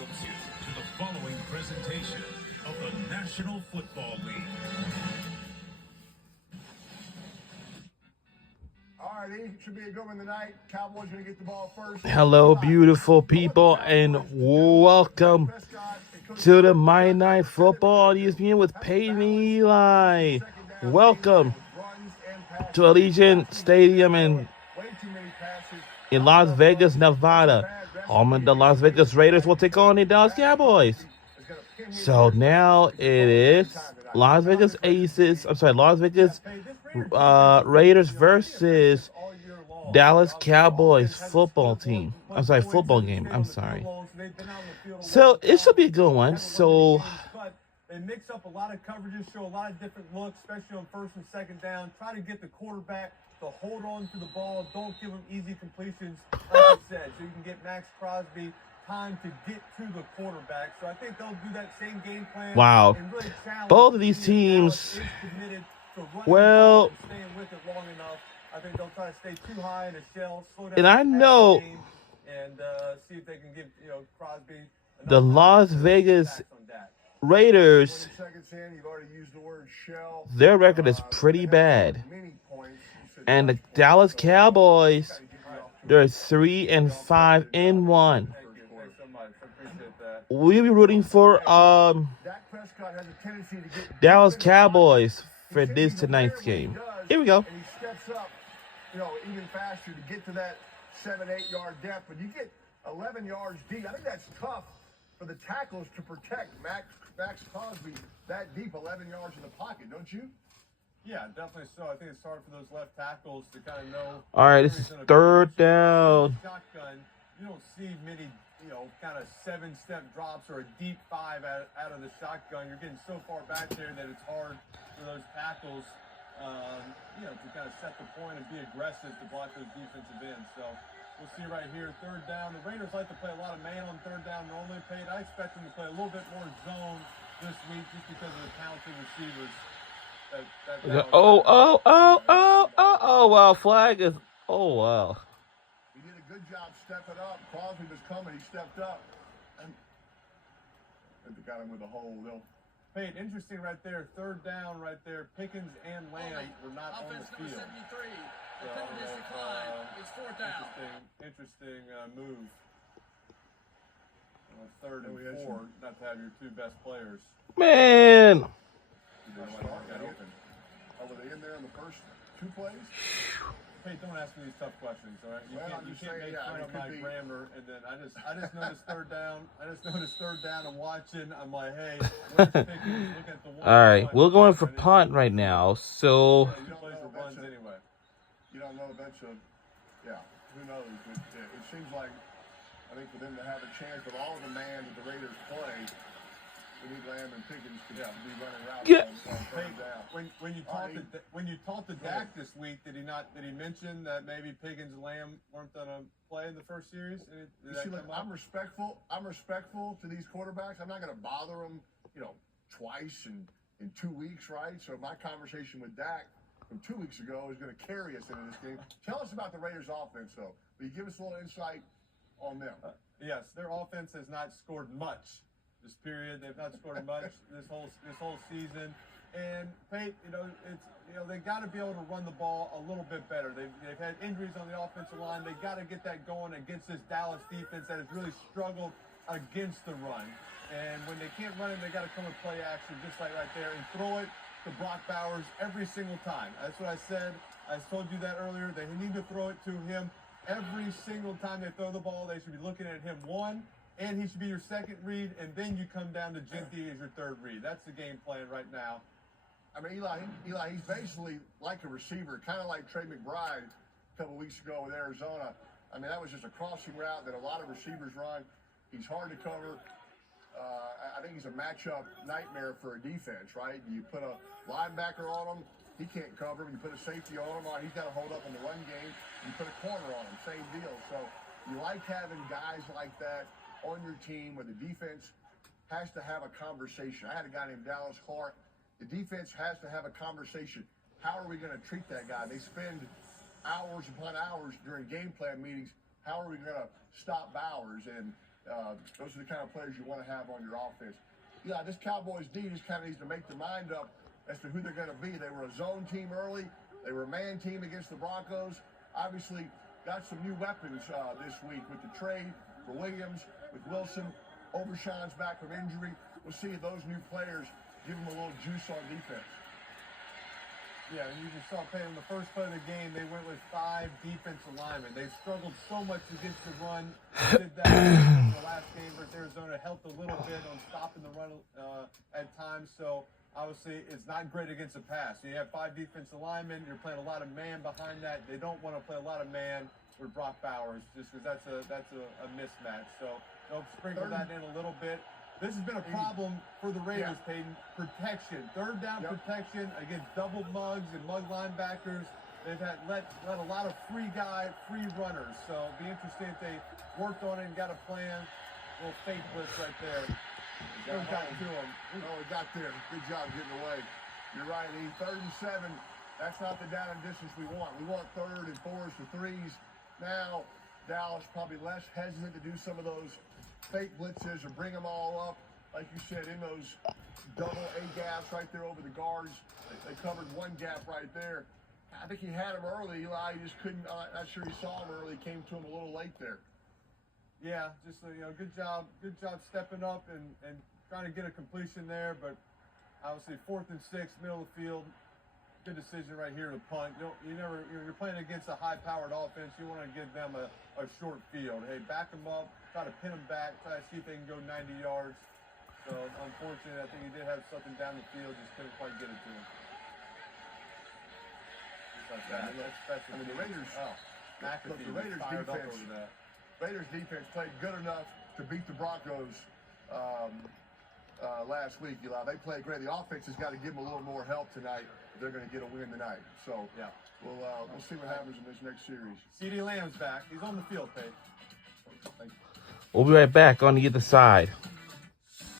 welcomes you to the following presentation of the National Football League. All right, should be a good one tonight. Cowboys going to get the ball first. Hello, beautiful people, and welcome to the Monday Night Football on ESPN with Peyton Eli. Welcome to Allegiant Stadium in Las Vegas, Nevada. Home of the Las Vegas Raiders will take on the Dallas Cowboys. So now it is Las Vegas Raiders versus Dallas Cowboys football team. Football game. So it should be a good one. So they mix up a lot of coverages, show a lot of different looks, especially on first and second down. Try to get the quarterback to hold on to the ball. Don't give him easy completions, like I said, so you can get Max Crosby time to get to the quarterback. So I think they'll do that same game plan. Wow. And really Both of these teams, well, staying with it long enough. I think they'll try to stay too high in a shell, slow down, and I know and see if they can give Crosby the Las Vegas Raiders, their record is pretty bad. And the Dallas Cowboys, they're 3-5-1. We'll be rooting for Dallas Cowboys for this tonight's game. Here we go. And he steps up, even faster to get to that 7-8 yard depth. But you get 11 yards deep. I think that's tough for the tackles to protect Max Crosby that deep, 11 yards in the pocket, don't you? Yeah, definitely so. I think it's hard for those left tackles to kind of know. All right, this is third down. Shotgun, you don't see many, kind of 7-step drops or a deep 5 out of the shotgun. You're getting so far back there that it's hard for those tackles, to kind of set the point and be aggressive to block those defensive ends. So we'll see right here, third down. The Raiders like to play a lot of man on third down normally. Peyton, I expect them to play a little bit more zone this week just because of the talented receivers. Wow, flag is, wow. He did a good job stepping up. Crosby was coming, he stepped up. And they got him with a hole. Peyton, interesting right there, third down right there. Pickens and Lamb were not on the field. 73. The penalty is declined. It's fourth down. Interesting move. Third and 4, not to have your two best players. Man. Were they in there in the first 2 plays? Hey, don't ask me these tough questions, all right? You can't make fun of my grammar. And then I just noticed third down. I'm watching. I'm like, hey, where's Pickens? Look at the one. All right, we're going for punt right now. So you don't know runs anyway. You don't know a bunch of, who knows? It seems like, I think for them to have a chance with all of the man that the Raiders play, we need Lamb and Pickens to be running around. When you talked to Dak this week, did he mention that maybe Pickens and Lamb weren't going to play in the first series? I'm respectful to these quarterbacks. I'm not going to bother them, twice in 2 weeks, right? So my conversation with Dak from 2 weeks ago is going to carry us into this game. Tell us about the Raiders' offense, though. Will you give us a little insight on them? Yes, their offense has not scored much this period. They've not scored much this whole season. And Pate, they got to be able to run the ball a little bit better. They've had injuries on the offensive line. They got to get that going against this Dallas defense that has really struggled against the run. And when they can't run it, they got to come and play action just like right there and throw it to Brock Bowers every single time. That's what I said. I told you that earlier. They need to throw it to him every single time they throw the ball. They should be looking at him one. And he should be your second read, and then you come down to Genty as your third read. That's the game plan right now. I mean, Eli, he's basically like a receiver, kind of like Trey McBride a couple weeks ago with Arizona. I mean, that was just a crossing route that a lot of receivers run. He's hard to cover. I think he's a matchup nightmare for a defense, right? You put a linebacker on him, he can't cover him. You put a safety on him, he's got to hold up in the run game. You put a corner on him, same deal. So you like having guys like that on your team where the defense has to have a conversation. I had a guy named Dallas Clark. The defense has to have a conversation. How are we going to treat that guy? They spend hours upon hours during game plan meetings. How are we going to stop Bowers? And Those are the kind of players you want to have on your offense. Yeah, this Cowboys D just kind of needs to make their mind up as to who they're going to be. They were a zone team early. They were a man team against the Broncos. Obviously, got some new weapons this week with the trade for Williams, with Wilson. Overshawn's back from injury. We'll see if those new players give them a little juice on defense. Yeah, and you just saw Peyton, the first play of the game, they went with 5 defensive linemen. They've struggled so much against the run. They did that in the last game versus Arizona. Helped a little bit on stopping the run at times. So, obviously, it's not great against the pass. You have 5 defensive linemen. You're playing a lot of man behind that. They don't want to play a lot of man with Brock Bowers just because that's a mismatch. So, they'll sprinkle that in a little bit. This has been a problem for the Raiders, Peyton. Protection, third down protection against double mugs and mug linebackers. They've had let a lot of free runners. So it'll be interesting if they worked on it and got a plan. A little fake blitz right there. Still got to him. Oh, it got there. Good job getting away. You're right, E. 3rd and 7. That's not the down and distance we want. We want 3rd and 4s to 3s. Now, Dallas probably less hesitant to do some of those fake blitzes or bring them all up, like you said, in those double A gaps right there over the guards. They covered one gap right there. I think he had him early, Eli. He just couldn't. Not sure he saw him early. Came to him a little late there. Yeah, just good job stepping up and trying to get a completion there. But obviously 4th and 6, middle of the field. Good decision right here to punt. You're playing against a high-powered offense. You want to give them a short field. Hey, back them up, try to pin them back, try to see if they can go 90 yards. So, unfortunately, I think he did have something down the field, just couldn't quite get it to him. Just like that. The Raiders. McAfee The Raiders fired up defense. over that. Raiders defense played good enough to beat the Broncos last week, Eli. They played great. The offense has got to give them a little more help tonight. They're going to get a win tonight. So yeah, we'll see what happens in this next series. CeeDee Lamb's back. He's on the field, Pete. We'll be right back on the other side.